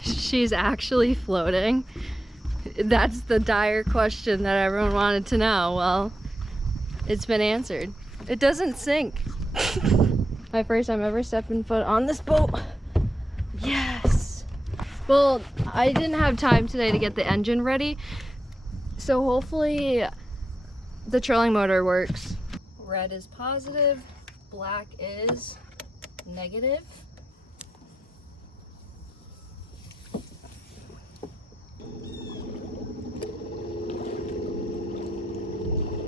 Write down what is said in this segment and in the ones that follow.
She's actually floating. That's the dire question that everyone wanted to know. Well, it's been answered. It doesn't sink. My first time ever stepping foot on this boat. Yes. Well, I didn't have time today to get the engine ready, so hopefully the trolling motor works. Red is positive, black is negative.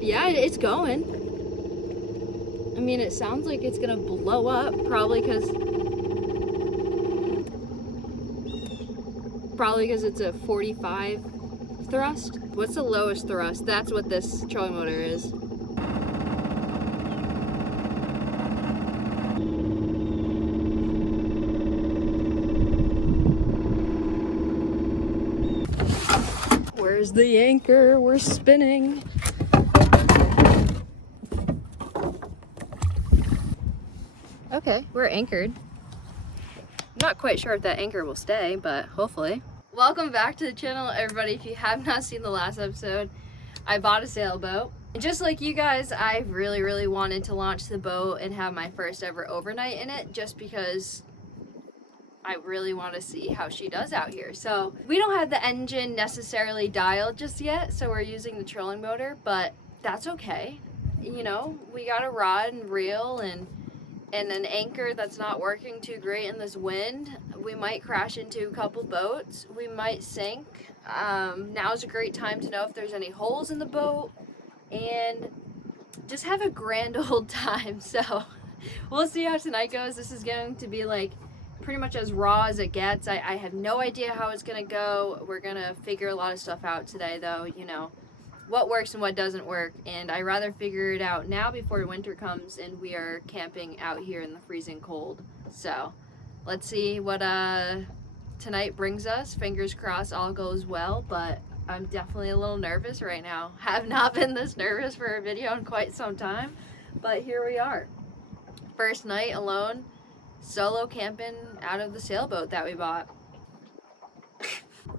Yeah, it's going. I mean, it sounds like it's gonna blow up, probably because it's a 45 thrust. What's the lowest thrust? That's what this trolling motor is. Where's the anchor? We're spinning. Okay, we're anchored. I'm not quite sure if that anchor will stay, but hopefully. Welcome back to the channel, everybody. If you have not seen the last episode, I bought a sailboat. And just like you guys, I really wanted to launch the boat and have my first ever overnight in it, just because I really want to see how she does out here. So we don't have the engine necessarily dialed just yet, so we're using the trolling motor, but that's okay. You know, we got a rod and reel and an anchor that's not working too great in this wind. We might crash into a couple boats. We might sink. Now's a great time to know if there's any holes in the boat and just have a grand old time. So we'll see how tonight goes. This is going to be like pretty much as raw as it gets. I have no idea how it's gonna go. We're gonna figure a lot of stuff out today though, you know, what works and what doesn't work, and I rather figure it out now before winter comes and we are camping out here in the freezing cold. So let's see what tonight brings us. Fingers crossed all goes well, but I'm definitely a little nervous right now. Have not been this nervous for a video in quite some time, but here we are. First night alone, solo camping out of the sailboat that we bought.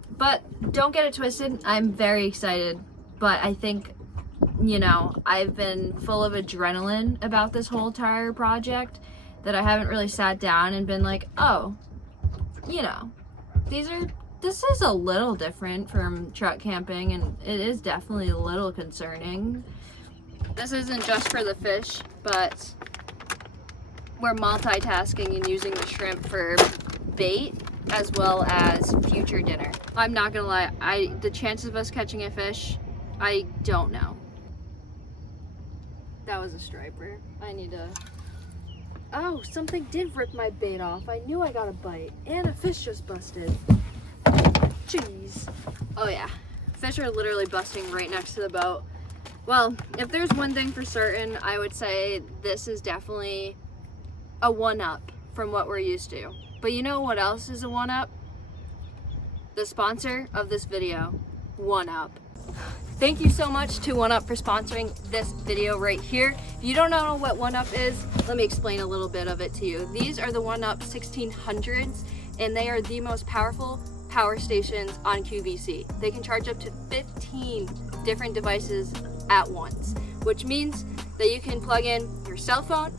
But don't get it twisted, I'm very excited. But I think, you know, I've been full of adrenaline about this whole entire project that I haven't really sat down and been like, oh, you know, this is a little different from truck camping, and it is definitely a little concerning. This isn't just for the fish, but we're multitasking and using the shrimp for bait as well as future dinner. I'm not gonna lie, the chances of us catching a fish, I don't know. That was a striper. I need to... Oh, something did rip my bait off. I knew I got a bite. And a fish just busted. Jeez. Oh yeah. Fish are literally busting right next to the boat. Well, if there's one thing for certain, I would say this is definitely a one-up from what we're used to. But you know what else is a one-up? The sponsor of this video, 1UP. Thank you so much to 1UP for sponsoring this video right here. If you don't know what 1UP is, let me explain a little bit of it to you. These are the 1UP 1600s, and they are the most powerful power stations on QVC. They can charge up to 15 different devices at once, which means that you can plug in your cell phone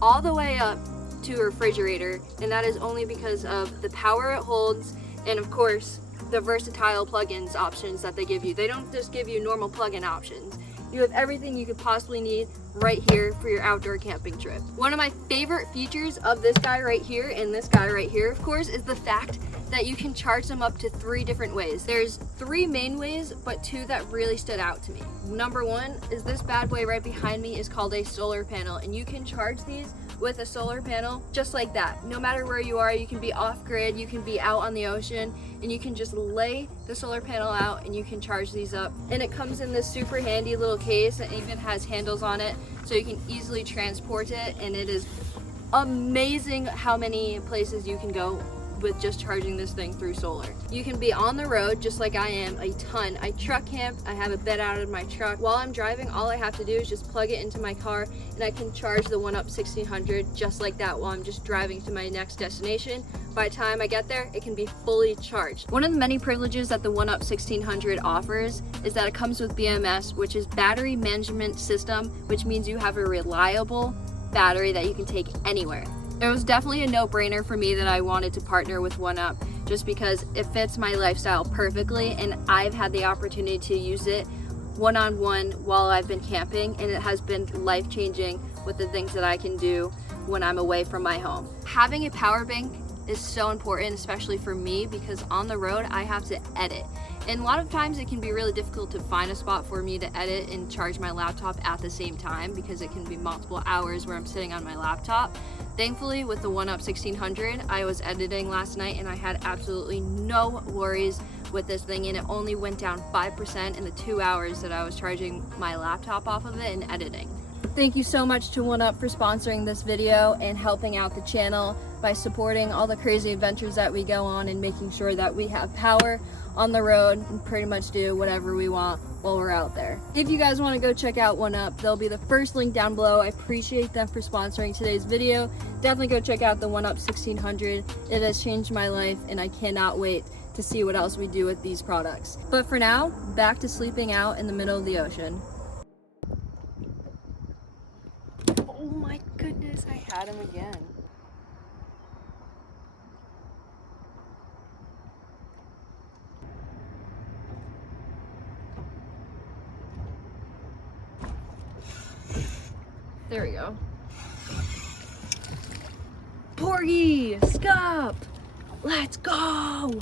all the way up to a refrigerator, and that is only because of the power it holds and of course the versatile plugins options that they give you. They don't just give you normal plug-in options. You have everything you could possibly need right here for your outdoor camping trip. One of my favorite features of this guy right here and this guy right here, of course, is the fact that you can charge them up to 3 different ways. There's 3 main ways, but 2 that really stood out to me. Number 1 is this bad boy right behind me is called a solar panel, and you can charge these with a solar panel just like that. No matter where you are, you can be off grid, you can be out on the ocean, and you can just lay the solar panel out and you can charge these up. And it comes in this super handy little case and even has handles on it so you can easily transport it, and it is amazing how many places you can go with just charging this thing through solar. You can be on the road just like I am a ton. I truck camp, I have a bed out of my truck. While I'm driving, all I have to do is just plug it into my car and I can charge the 1UP 1600 just like that while I'm just driving to my next destination. By the time I get there, it can be fully charged. One of the many privileges that the 1UP 1600 offers is that it comes with BMS, which is battery management system, which means you have a reliable battery that you can take anywhere. It was definitely a no-brainer for me that I wanted to partner with 1UP just because it fits my lifestyle perfectly and I've had the opportunity to use it one-on-one while I've been camping, and it has been life-changing with the things that I can do when I'm away from my home. Having a power bank is so important, especially for me, because on the road I have to edit. And a lot of times it can be really difficult to find a spot for me to edit and charge my laptop at the same time because it can be multiple hours where I'm sitting on my laptop. Thankfully, with the 1UP 1600, I was editing last night and I had absolutely no worries with this thing, and it only went down 5% in the 2 hours that I was charging my laptop off of it and editing. Thank you so much to 1UP for sponsoring this video and helping out the channel by supporting all the crazy adventures that we go on and making sure that we have power on the road and pretty much do whatever we want while we're out there. If you guys want to go check out 1UP, they'll be the first link down below. I appreciate them for sponsoring today's video. Definitely go check out the 1UP 1600. It has changed my life and I cannot wait to see what else we do with these products. But for now, back to sleeping out in the middle of the ocean. Oh my goodness, I had him again. There we go. Porgy, Scup, let's go.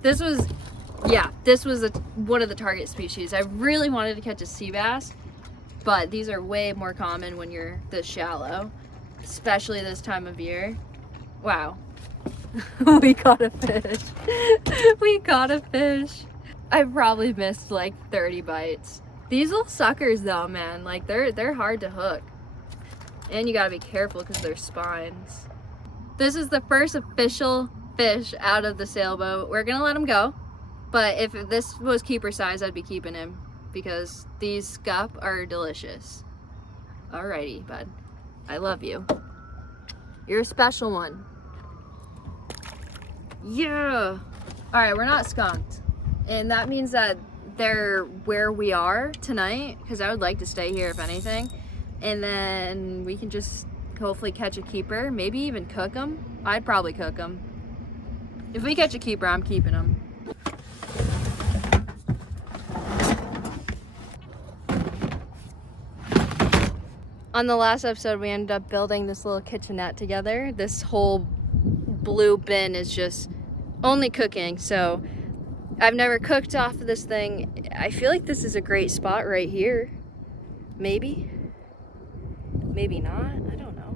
This was one of the target species. I really wanted to catch a sea bass, but these are way more common when you're this shallow, especially this time of year. Wow. We caught a fish. We caught a fish. I probably missed like 30 bites. These little suckers though, man, like they're hard to hook. And you gotta be careful because they're spines. This is the first official fish out of the sailboat. We're gonna let him go, but if this was keeper size, I'd be keeping him because these scup are delicious. Alrighty, bud. I love you. You're a special one. Yeah. Alright, we're not skunked. And that means that they're where we are tonight, because I would like to stay here if anything. And then we can just hopefully catch a keeper, maybe even cook them. I'd probably cook them. If we catch a keeper, I'm keeping them. On the last episode, we ended up building this little kitchenette together. This whole blue bin is just only cooking, so I've never cooked off of this thing. I feel like this is a great spot right here. Maybe. Maybe not, I don't know.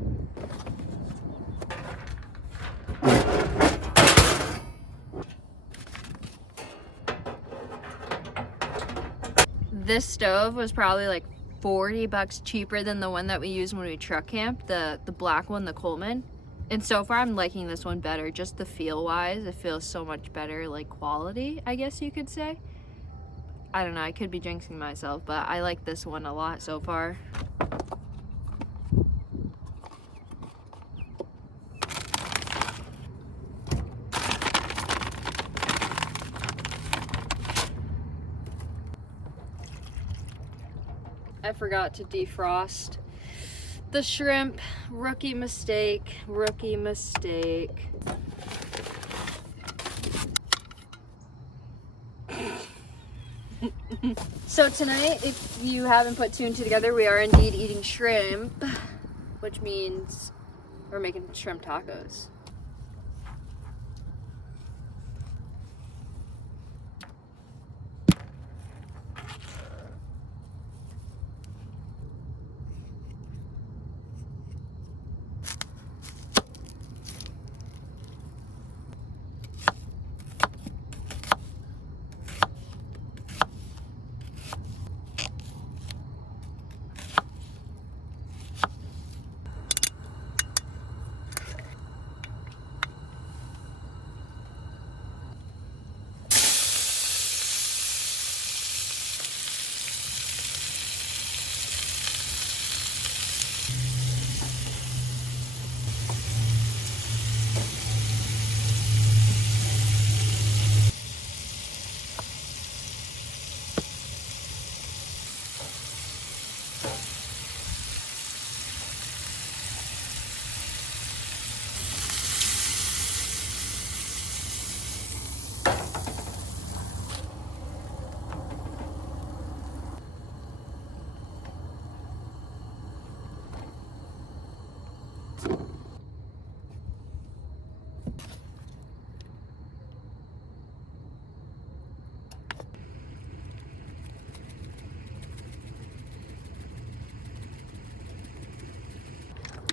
This stove was probably like 40 bucks cheaper than the one that we used when we truck camped, the black one, the Coleman. And so far I'm liking this one better, just the feel wise. It feels so much better, like quality, I guess you could say. I don't know, I could be jinxing myself, but I like this one a lot so far. I forgot to defrost the shrimp. Rookie mistake, rookie mistake. So tonight, if you haven't put two and two together, we are indeed eating shrimp, which means we're making shrimp tacos.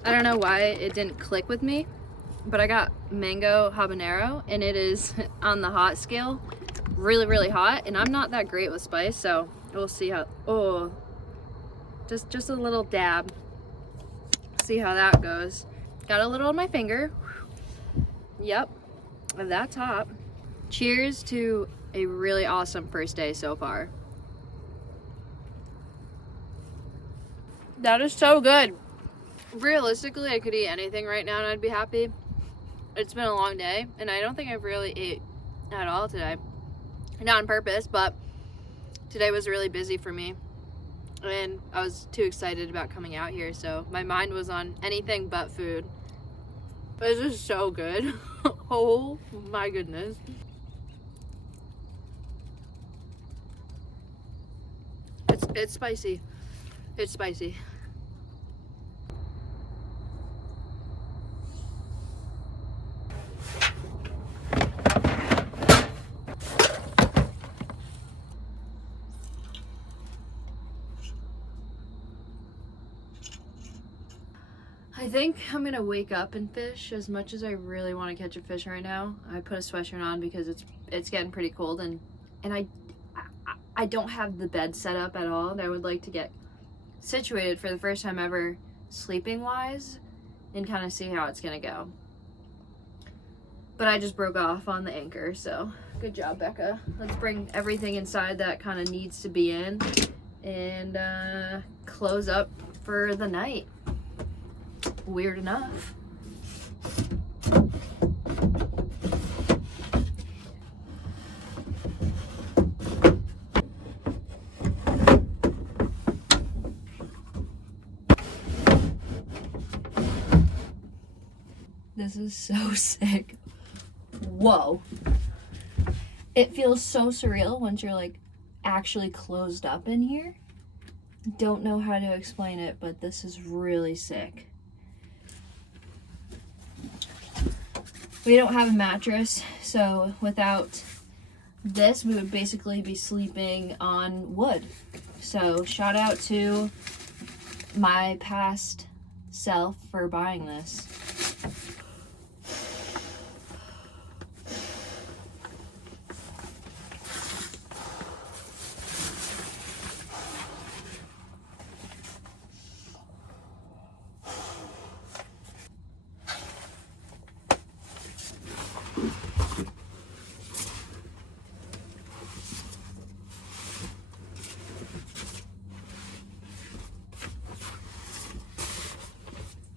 I don't know why it didn't click with me, but I got mango habanero, and it is on the hot scale, really, really hot, and I'm not that great with spice, so we'll see how, oh, just a little dab. See how that goes. Got a little on my finger. Yep, of that top. Cheers to a really awesome first day so far. That is so good. Realistically, I could eat anything right now and I'd be happy. It's been a long day, and I don't think I've really ate at all today. Not on purpose, but today was really busy for me, and I was too excited about coming out here, so my mind was on anything but food. But it's just so good. Oh my goodness. It's spicy. It's spicy. I think I'm gonna wake up and fish. As much as I really want to catch a fish right now, I put a sweatshirt on because it's getting pretty cold, and I don't have the bed set up at all, and I would like to get situated for the first time ever sleeping wise and kind of see how it's gonna go. But I just broke off on the anchor, so good job, Becca. Let's bring everything inside that kind of needs to be in and close up for the night. Weird enough. This is so sick. Whoa. It feels so surreal once you're like actually closed up in here. Don't know how to explain it, but this is really sick. We don't have a mattress, so without this, we would basically be sleeping on wood. So shout out to my past self for buying this.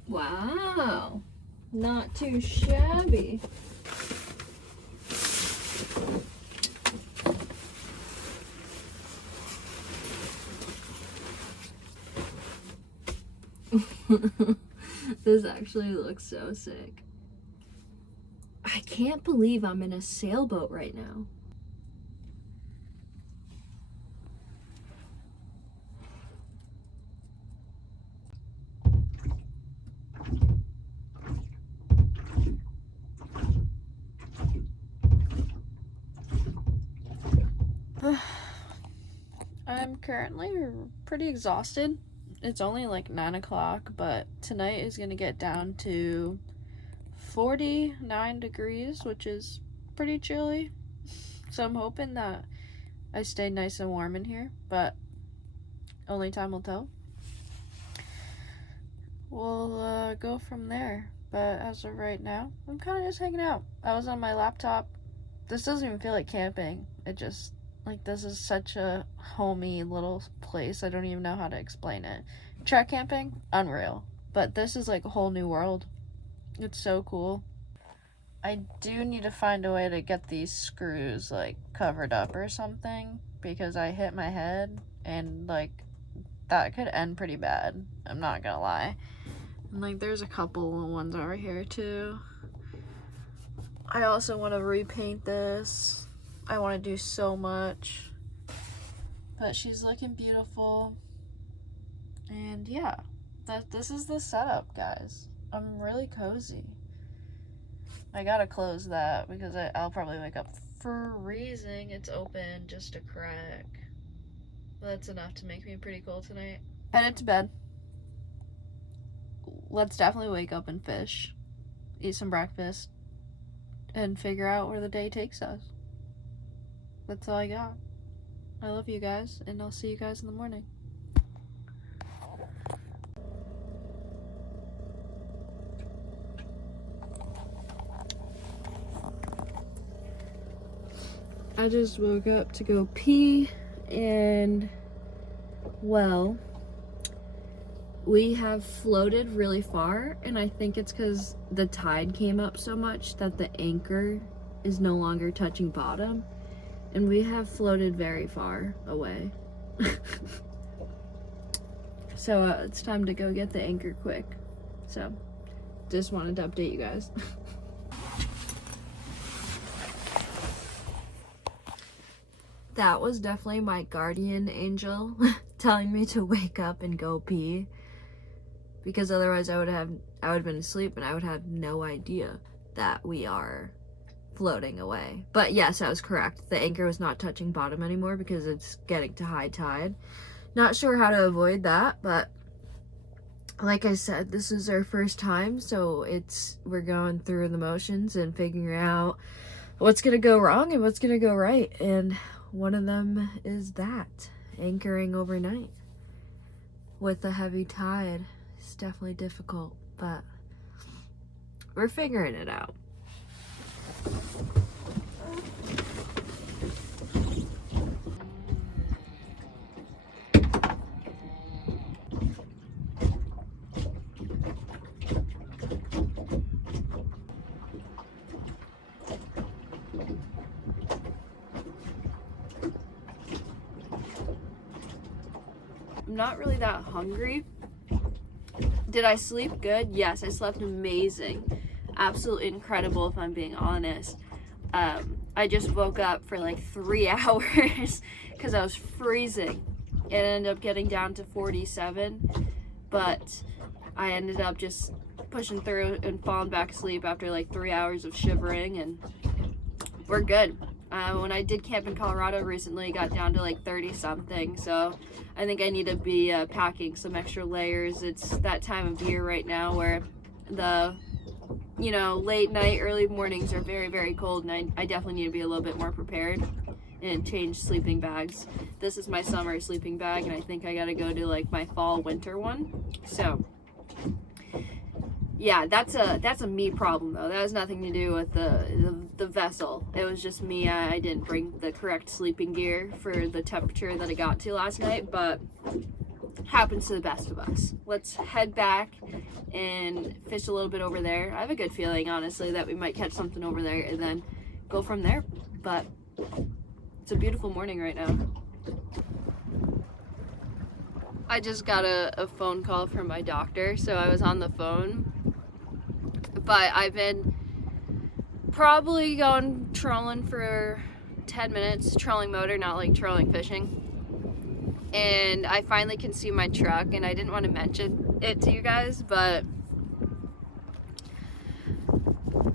Wow, not too shabby. This actually looks so sick. I can't believe I'm in a sailboat right now. I'm currently pretty exhausted. It's only like 9 o'clock, but tonight is gonna get down to 49 degrees, which is pretty chilly. So I'm hoping that I stay nice and warm in here, but only time will tell. We'll go from there. But as of right now, I'm kind of just hanging out. I was on my laptop. This doesn't even feel like camping. It just, like, this is such a homey little place. I don't even know how to explain it. Track camping, unreal. But this is like a whole new world. It's so cool. I do need to find a way to get these screws, like, covered up or something, because I hit my head, and, like, that could end pretty bad. I'm not gonna lie. And, like, there's a couple of ones over here, too. I also want to repaint this. I want to do so much. But she's looking beautiful. And, yeah. This is the setup, guys. I'm really cozy. I gotta close that because I'll probably wake up freezing. It's open just a crack. But that's enough to make me pretty cool tonight. Headed to bed. let's definitely wake up and fish, eat some breakfast, and figure out where the day takes us. That's all I got. I love you guys, and I'll see you guys in the morning. I just woke up to go pee, and well, we have floated really far, and I think it's because the tide came up so much that the anchor is no longer touching bottom, and we have floated very far away. So it's time to go get the anchor quick. So just wanted to update you guys. That was definitely my guardian angel telling me to wake up and go pee, because otherwise I would have been asleep and I would have no idea that we are floating away. But yes, I was correct. The anchor was not touching bottom anymore because it's getting to high tide. Not sure how to avoid that, but like I said, this is our first time, so we're going through the motions and figuring out what's gonna go wrong and what's gonna go right. And one of them is that anchoring overnight with a heavy tide. It's definitely difficult, but we're figuring it out. I'm not really that hungry. Did I sleep good? Yes, I slept amazing. Absolutely incredible, if I'm being honest. I just woke up for like 3 hours because I was freezing. It ended up getting down to 47, but I ended up just pushing through and falling back asleep after like 3 hours of shivering, and we're good. When I did camp in Colorado recently, it got down to like 30 something, so I think I need to be packing some extra layers. It's that time of year right now where the late night, early mornings are very, very cold, and I definitely need to be a little bit more prepared and change sleeping bags. This is my summer sleeping bag, and I think I gotta go to like my fall winter one. So yeah, that's a me problem though. That has nothing to do with the vessel. It was just me. I didn't bring the correct sleeping gear for the temperature that it got to last night, but happens to the best of us. Let's head back and fish a little bit over there. I have a good feeling, honestly, that we might catch something over there and then go from there. But it's a beautiful morning right now. I just got a phone call from my doctor, so I was on the phone. But I've been probably going trolling for 10 minutes, trolling motor, not like trolling fishing. And I finally can see my truck, and I didn't want to mention it to you guys, but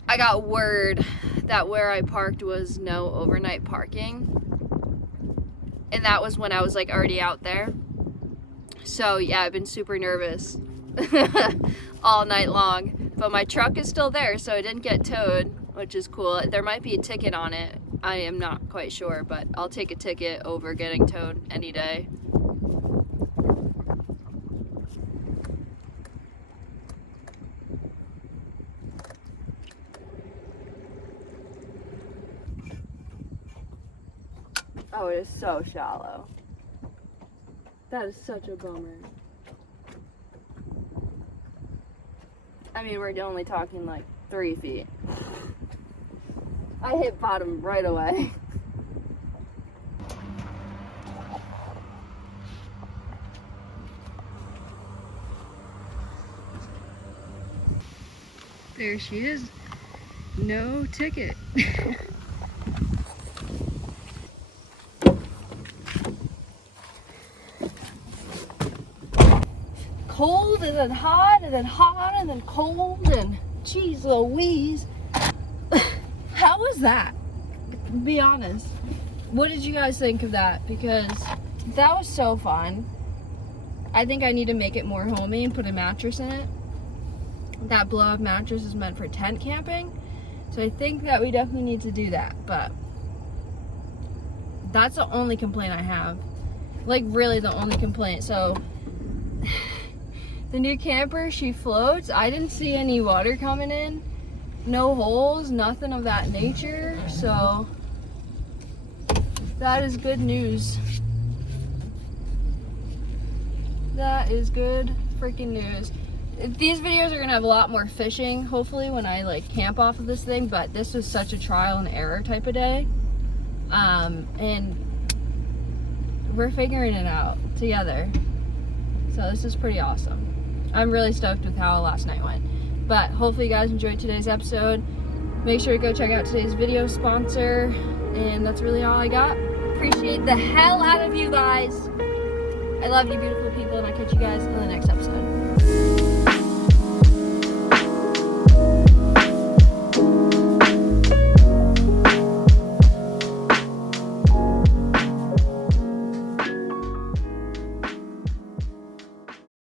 I got word that where I parked was no overnight parking. And that was when I was like already out there. So yeah, I've been super nervous all night long, but my truck is still there, so it didn't get towed, which is cool. There might be a ticket on it. I am not quite sure, but I'll take a ticket over getting towed any day. Oh, it is so shallow. That is such a bummer. I mean, we're only talking like 3 feet. I hit bottom right away. There she is. No ticket. Cold and then hot and then hot and then cold, and geez Louise. How was that? Be honest. What did you guys think of that? Because that was so fun. I think I need to make it more homey and put a mattress in it. that blow-up mattress is meant for tent camping. So I think that we definitely need to do that, but that's the only complaint I have. Like, really the only complaint. So the new camper, she floats. I didn't see any water coming in. No holes, nothing of that nature. So that is good news. That is good freaking news. These videos are gonna have a lot more fishing, hopefully, when I like camp off of this thing, but this was such a trial and error type of day. And we're figuring it out together. So this is pretty awesome. I'm really stoked with how last night went. But hopefully you guys enjoyed today's episode. Make sure to go check out today's video sponsor. And that's really all I got. Appreciate the hell out of you guys. I love you, beautiful people, and I'll catch you guys in the next episode.